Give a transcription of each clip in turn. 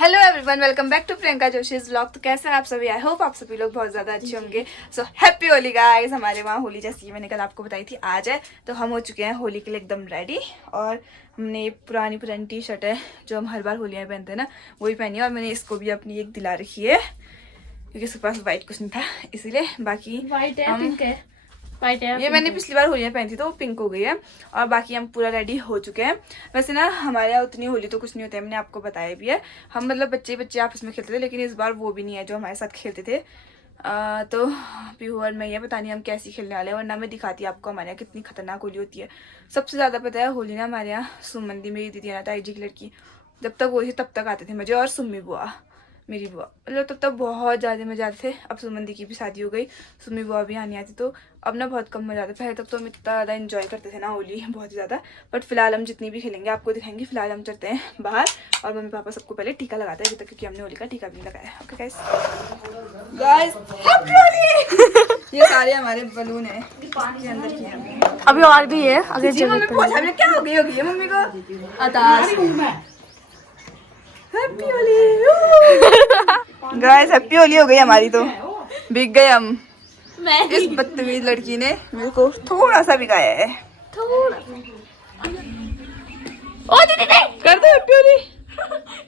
Hello everyone, welcome back to Priyanka Joshi's vlog. तो कैसे हैं आप सभी? आई होप आप सभी लोग बहुत ज़्यादा अच्छे होंगे। So happy Holi guys. हमारे वहाँ होली जैसी कि मैंने कल आपको बताई थी आज है, तो हम हो चुके हैं होली के लिए एकदम रेडी। और हमने पुरानी टी शर्ट है जो हम हर बार होलियाँ पहनते हैं ना, वही पहनी है। और मैंने इसको भी अपनी एक दिला रखी है क्योंकि इसके पास वाइट कुछ नहीं था, इसीलिए। बाकी वाइट है, पिंक है। वाइट है, ये मैंने पिछली बार होलियाँ पहनी थी तो वो पिंक हो गई है। और बाकी हम पूरा रेडी हो चुके हैं। वैसे ना हमारे यहाँ उतनी होली तो कुछ नहीं होता है, मैंने आपको बताया भी है। हम मतलब बच्चे आपस में खेलते थे, लेकिन इस बार वो भी नहीं है जो हमारे साथ खेलते थे। तो पीहू और मैं ये पता नहीं हम कैसी खेलने वाले हैं, वरना मैं दिखाती आपको हमारे यहाँ कितनी खतरनाक होली होती है। सबसे ज़्यादा पता है होली ना हमारे यहाँ सुमंदी मेरी दीदी है ना, ताई जी की लड़की, जब तक वो थी तब तक आते थे मजे। और सुम्मी बुआ मेरी बुआ, मतलब तब बहुत ज़्यादा मजा आते थे। अब सुमंदी की भी शादी हो गई, सुम्मी बुआ भी आनी आती, तो अब ना बहुत कम मजा आता है। पहले तक तो हम इतना ज़्यादा इन्जॉय करते थे ना होली, बहुत ही ज़्यादा। बट फिलहाल हम जितनी भी खेलेंगे आपको दिखाएंगे। फिलहाल हम चलते हैं बाहर और मम्मी पापा सबको पहले टीका लगाते हैं अभी तक, क्योंकि हमने होली का टीका भी नहीं लगाया। ओके गाइस, ये सारे हमारे बलून है के अंदर किए हैं। अभी और भी है अगर मम्मी पूछा क्या हो गई होगी मम्मी को। अताश happy Holi guys, happy Holi हो गई हमारी। तो बिक गए हम। इस बदतमीज लड़की ने मेरे को थोड़ा सा बिगाया है। थोड़ा ओ दीदी नहीं कर दो हैप्पी होली।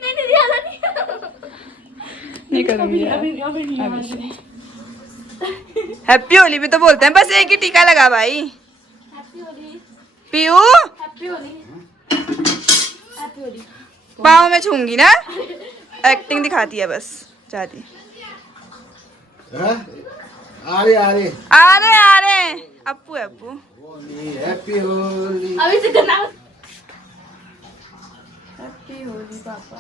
नहीं दीदी आला नहीं करूंगी नहीं। हैप्पी होली भी तो बोलते हैं, बस एक ही टीका लगा भाई। हैप्पी होली, पीयू हैप्पी होली, हैप्पी होली। पाँव में छूंगी ना, एक्टिंग दिखाती है बस जाती। आरे आरे अप्पू है अप्पू। हैप्पी होली। अभी से करना हैप्पी होली पापा।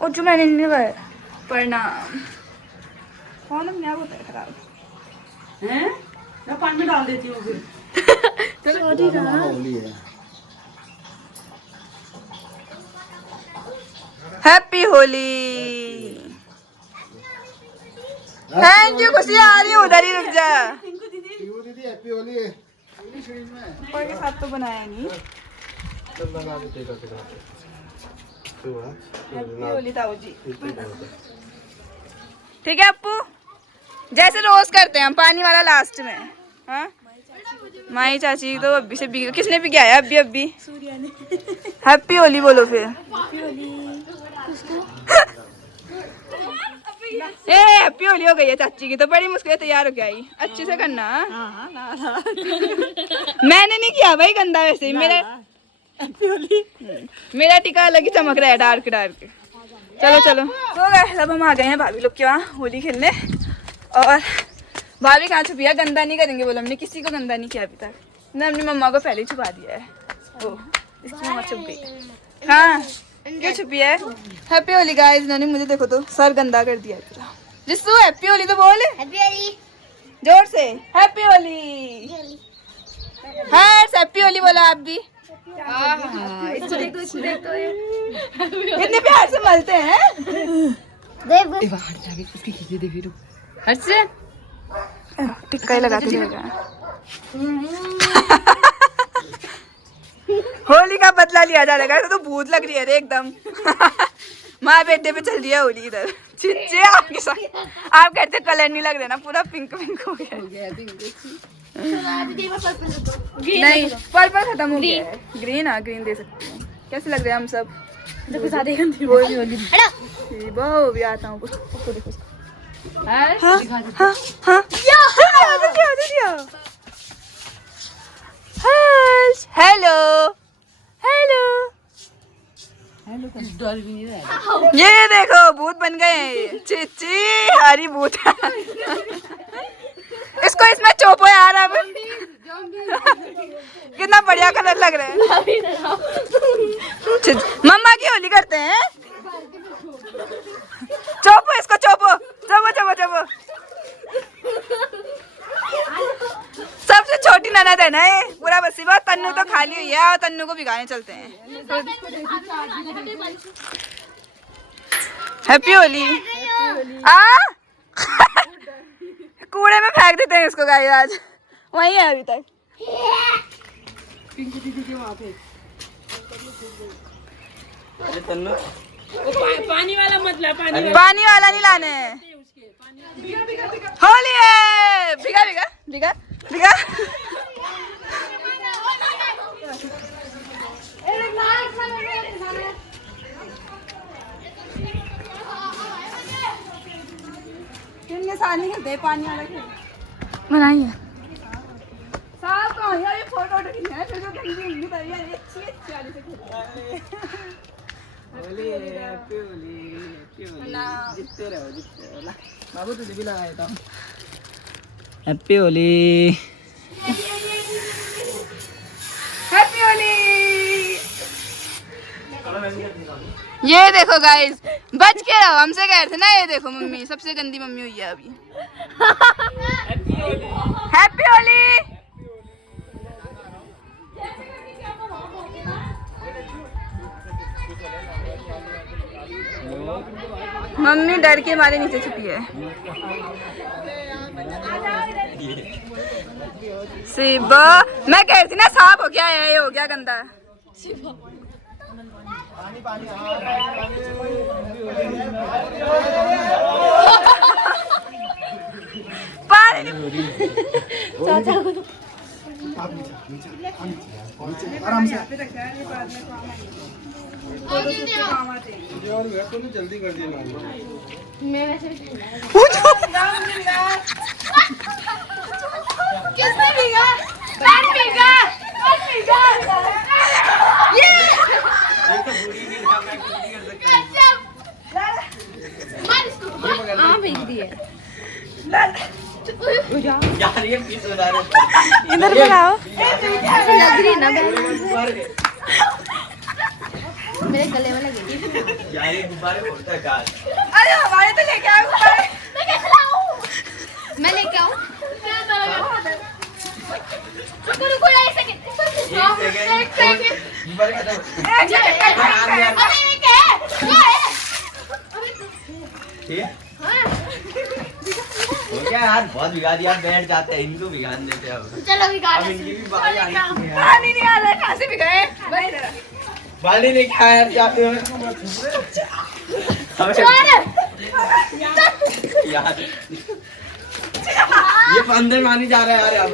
और जो मैंने नहीं लगाया प्रणाम। कौन अपने आप होता है खराब हैं? मैं पानी में डाल देती हूँ फिर। होली है। हैप्पी होली। थैंक यू, खुशी आ रही है उधर ही, रुक जा। दीदी हैप्पी होली है। ऊपर के साथ तो बनाया नहीं। हैप्पी होली ताऊ जी। ठीक है अप्पू, जैसे रोज करते हैं हम, पानी वाला लास्ट में। हाँ माई चाची तो अभी से किसने भी किया है अभी हैप्पी होली बोलो फिर। ए हैप्पी होली हो गई है चाची की, तो बड़ी मुश्किल तैयार हो गया आई। अच्छे से करना। मैंने नहीं किया भाई गंदा, वैसे ही मेरा टीका अलग ही चमक रहा है, डार्क डार्क। चलो चलो तो गाइस अब हम आ गए हैं भाभी लोग के वहाँ होली खेलने। और भाभी कहाँ छुपी है? गंदा नहीं करेंगे बोलो, हमने किसी को गंदा नहीं किया अभी तक। मैंने अपनी मम्मा को पहले ही छुपा दिया है। ओ इसकी मम्मा छुप गई। हाँ क्यों छुपी है? Happy Holi guys. इन्होंने मुझे देखो तो सर गंदा कर दिया है। जिसू हैप्पी होली तो बोल हैप्पी होली, जोर से। हैप्पी होली। हाँ हैप्पी होली बोलो आप भी। इतने प्यार से मलते हैं। हट से टिक्का ही लगाते रहेगा। होली का बदला लिया जा रहा है। तो भूत लग रही है रे एकदम। माँ बेटे पे चल रही है होली इधर। चिच्चे आपके साथ आप कहते कलर नहीं लग रहे ना, पूरा पिंक पिंक हो गया। नहीं पर्पल खत्म हो गया है, ग्रीन। हाँ ग्रीन दे सकते हैं। कैसे लग रहे हैं हम सब? देखो सादे गंदी होली होली वो भी आता हूँ उसको देखो। हाँ हाँ हाँ हेलो हेलो। ये देखो भूत बन गए। चिच्ची हरी भूत। इसको इसमें चोपो यार। अब कितना बढ़िया कलर लग रहा है। मम्मा की होली करते हैं। चोपो इसको, चोपो चोपो चोपो चोपो। सबसे छोटी ननद है ना ये, पूरा बसीबा। तन्नू तो खाली हुई है और तन्नू को भिगाने चलते हैं। हैप्पी होली। कूड़े में फेंक देते हैं इसको गाइस, आज वही है अभी तक। पानी वाला मतलब पानी वाला नहीं लाने हैं। होली है। भिगा भिगा भिगा भिगा। पानी खेलते पानी वाला खेल बनाइए। साहब कहाँ यार ये फोटो खींचना है फिर तो गंदी हिंदी पर यार अच्छी अच्छी वाली से होली हैप्पी होली जितते रहो ना बाबू तुझे भी लगा देता हूँ हैप्पी होली हैप्पी होली। ये देखो गाइस बच के रहो हमसे कह रहे थे ना। ये देखो मम्मी सबसे गंदी मम्मी हुई है अभी। हैप्पी होली। मम्मी डर के मारे नीचे छुपी है। शिवा मैं कह रही थी ना सांप हो गया है ये हो गया गंदा। पानी आराम से जल्दी कर दिया मैं वैसे किसने भीगा? पैर भीगा, पैर भीगा। ये हाँ भेज दिए यार ये किस बता रहे इधर बनाओ। लग रही ना मेरे गले में लगी। यार ये गुब्बारे फोड़ता है गाल अरे हमारे तो लेके आओ गुब्बारे। मैं कैसे लाऊं? मैं लेके आऊं? रुको एक सेकंड। एक सेकंड। गुब्बारे खत्म एक सेकंड। अरे ये क्या है? क्या है? ठीक है हो गया यार बहुत भिगा दिया बैठ जाते हैं इनको भिगान देते हैं अब चलो भी अब इनकी भी बारी आ गई है पानी नहीं आ रहा है कहाँ से भिगाए? बाल्टी लेके आया यार जाते हो यार ये अंदर मानी जा रहा है यार अब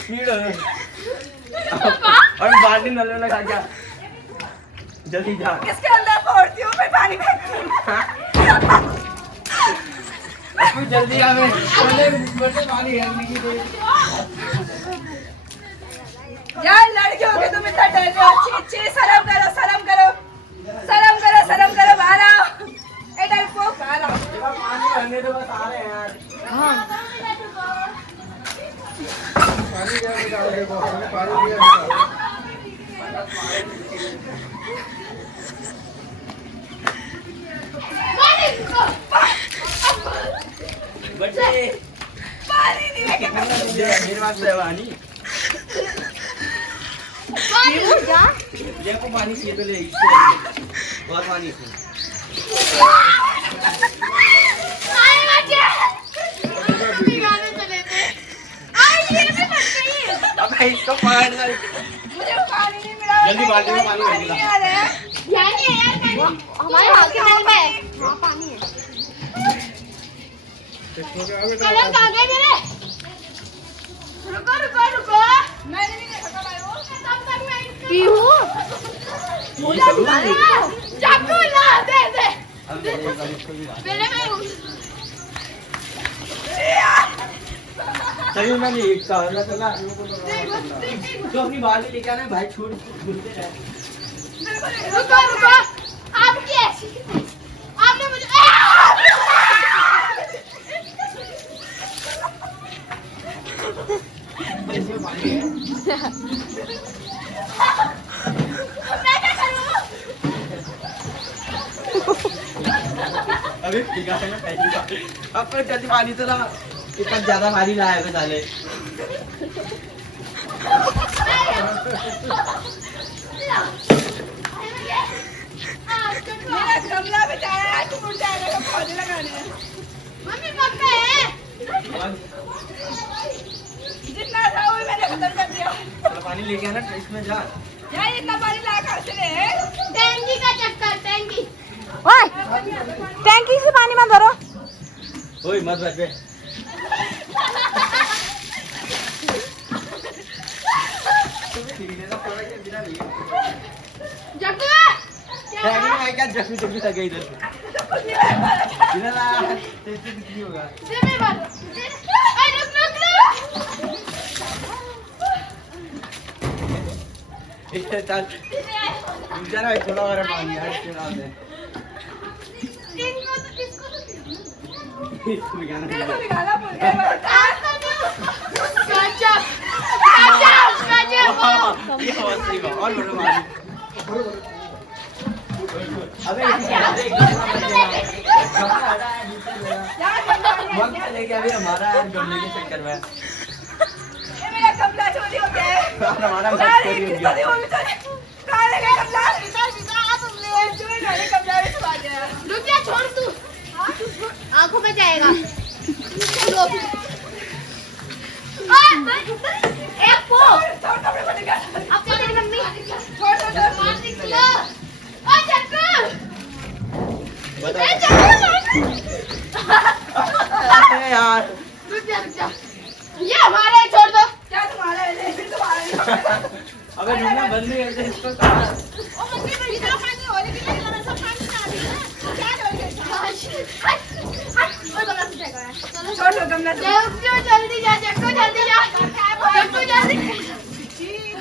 स्पीड और बाल्टी नल में लगा क्या जल्दी जा किसके अंदर फोड़ती हूँ मैं पानी में। जल्दी आ बड़े पानी है यार लड़कियों के तुम इतना डर रहे हो। छी शर्म करो शर्म करो शर्म करो शर्म करो बाहर आओ। इधर को बाहर आओ। पानी भरने तो बस आ रहे हैं यार पानी क्या डाल देखो पानी दिया बच्चे पानी नहीं लेके मेरे पास है पानी देखो पानी चाहिए तो ले बहुत पानी अब इसको पकड़ना मुझे पानी नहीं मिला। जल्दी बाल्टी में पानी भर नहीं आ रहा है। हमारे हाथ के नल में वहाँ पानी है। कलर कहाँ गए मेरे? रुको रुको रुको मैंने नहीं देखा था भाई वो क्यों? चाकू ला दे दे। पहले मैं तभी मैं नहीं कहना चला तो अपनी बाल्टी लेके आना भाई छूट भूलते रहे रुको रुको आप कैसे आपने मुझे अभी ठीक है ना पहली बार अब पर जल्दी पानी तो ना इतना ज्यादा पानी लाया है साले मेरा गमला बेचारा है टूट जाएगा तो पौधे लगाने हैं। मम्मी कब पे है? जितना था वो मैंने खत्म कर दिया। पानी लेके आना इसमें जा यार इतना पानी ला कहां से ले? टैंकी का चक्कर टैंकी। ओए टैंकी से पानी मत भरो। ओए मत बैठ बे। जग्गू क्या जख्मी जख्मी लगे इधर बिना ला तेरे कितनी होगा दे मेरे पास। अरे रुक। इधर चल जरा थोड़ा और पानी यार चला दे इसको निकाला बोल के गजब। ये बहुत सही बात और बड़ा पानी अबे वक्त लेके अभी हमारा गमले के चक्कर में ये मेरा कमला चोरी हो गया है। हमारा मत चोरी हो गया कहां ले गया कमला? चोरी गाड़ी कमला में छुपा गया। रुक जा छोड़ तू। आंखों में जाएगा। लो। एक पो। छोड़ कपड़े को निकाल। अब क्या तेरी मम्मी? छोड़ मार निकलो। ओ जग्गू। बता यार रुक जा। ये हमारा है, छोड़ दो। क्या तुम्हारा है? ले फिर तुम्हारा है। अबे ढूंढना बंद नहीं करते इसको कहां ओ मम्मी मेरी इतना पानी हो रही है कि सब पानी ना आ रही है। क्या करोगे? ओ गमला से फेंका है। चलो छोड़ कमला छोड़। जल्दी जा जग्गू जल्दी जा।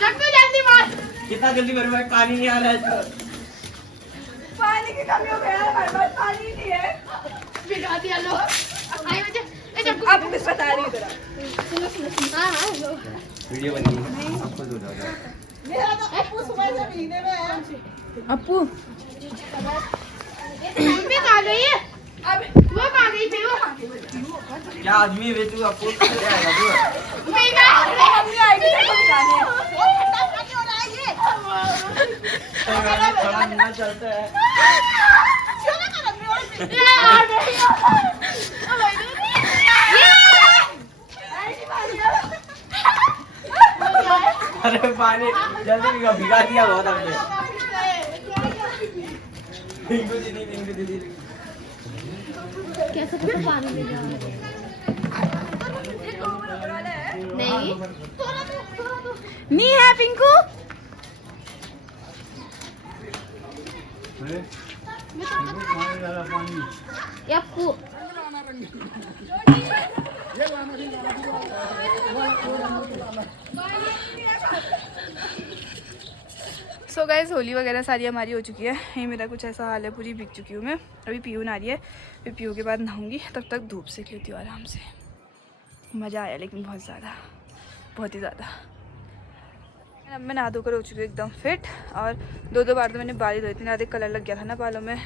जग्गू जल्दी मार। कितना जल्दी करूं भाई पानी नहीं आ रहा है पानी की कमी हो गया है, हमारे पास पानी ही नहीं है। भिगा दिया लो। आई मुझे ए जग्गू अब कुछ बता रही हूँ तेरा। हां लो। वीडियो बनी है आपको दो जाओ मेरा तो अपू सुबह से महीने में है। अपू मम्मी कहाँ गई है? अब वो कहाँ गई थी वो? क्या आदमी वे तू आपको क्या आएगा तू मम्मी आएगी तेरे को दिखाने। थोड़ा ना चलता है अरे पानी जल्दी भिगा दिया बहुत हमने दीदी कैसे पता पानी ले जा नहीं नहीं है पिंकू। ये अपू सो गाइस होली वगैरह सारी हमारी हो चुकी है। ये मेरा कुछ ऐसा हाल है, पूरी भीग चुकी हूँ मैं। अभी पीयू नहा रही है, फिर पीयू के बाद नहाऊंगी, तब तक धूप सेक लेती हूँ आराम से। मज़ा आया लेकिन बहुत ज़्यादा, बहुत ही ज़्यादा। अब मैं नहा धोकर हो चुकी हूँ एकदम फिट। और दो बार तो मैंने बाल धोए थे, आधे कलर लग गया था ना बालों में,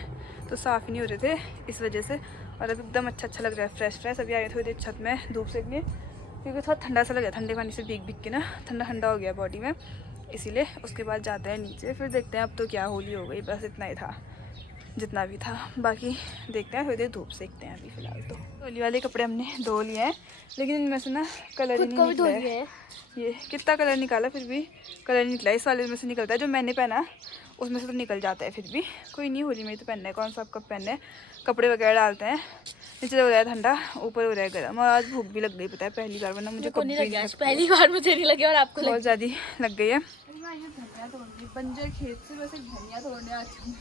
तो साफ़ नहीं हो रहे थे इस वजह से। और अब एकदम अच्छा लग रहा है, फ्रेश। अभी आए थोड़ी देर छत में धूप सेकने, क्योंकि थोड़ा ठंडा सा लग गया, ठंडे पानी से भीग के ना ठंडा हो गया बॉडी में, इसीलिए। उसके बाद जाते हैं नीचे, फिर देखते हैं। अब तो क्या होली हो गई, बस इतना ही था जितना भी था, बाकी देखते हैं, थोड़ी देर धूप सेकते हैं। अभी फ़िलहाल तो होली वाले कपड़े हमने धो लिए हैं, लेकिन इनमें से ना कलर ही नहीं निकला है। ये कितना कलर निकाला फिर भी कलर नहीं निकला। इस वाले में से निकलता है, जो मैंने पहना उसमें से तो निकल जाता है, फिर भी कोई नहीं। होली में ही तो पहनना है, कौन सा आप कब पहनना है। कपड़े वगैरह डालते हैं, नीचे हो रहा है ठंडा, ऊपर हो रहा है गर्म। और आज भूख भी लग गई, पता है पहली बार, वरना मुझे कभी नहीं, पहली बार मुझे नहीं लगी और आपको बहुत ज़्यादा लग गई है। धनिया तोड़नी, बंजर खेत से वैसे धनिया तोड़ने आती हूँ,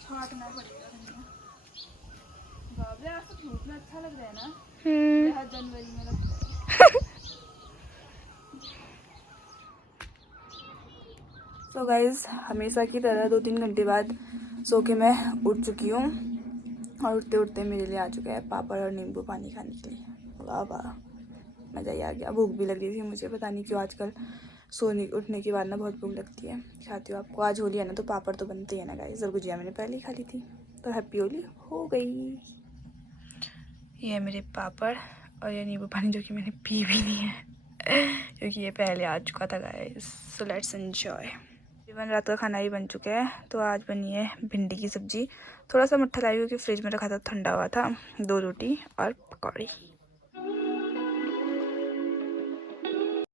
छांटना पड़ेगा धनिया। बाप रे, आज तो धूप में अच्छा लग रहा है ना, जनवरी में लगता है। सो गाइज, हमेशा की तरह 2-3 घंटे बाद सो के मैं उठ चुकी हूँ, और उठते उठते मेरे लिए आ चुका है पापड़ और नींबू पानी खाने के लिए। वाह वाह, मज़ा ही आ गया। भूख भी लग रही थी मुझे, पता नहीं क्यों आजकल सोने उठने के बाद ना बहुत भूख लगती है। खाती हूँ आपको, आज होली है ना तो पापड़ तो बनते हैं ना गाइस, और गुजिया मैंने पहले ही खा ली थी, तो हैप्पी होली हो गई। ये है मेरे पापड़ और ये नींबू पानी, जो कि मैंने पी भी नहीं है क्योंकि ये पहले आ चुका था guys. So let's enjoy. Even रात का खाना ही बन चुका है। तो आज बनी है भिंडी की सब्जी, थोड़ा सा मट्ठा लाई क्योंकि फ्रिज में रखा था, ठंडा हुआ था। 2 रोटी और पकौड़ी।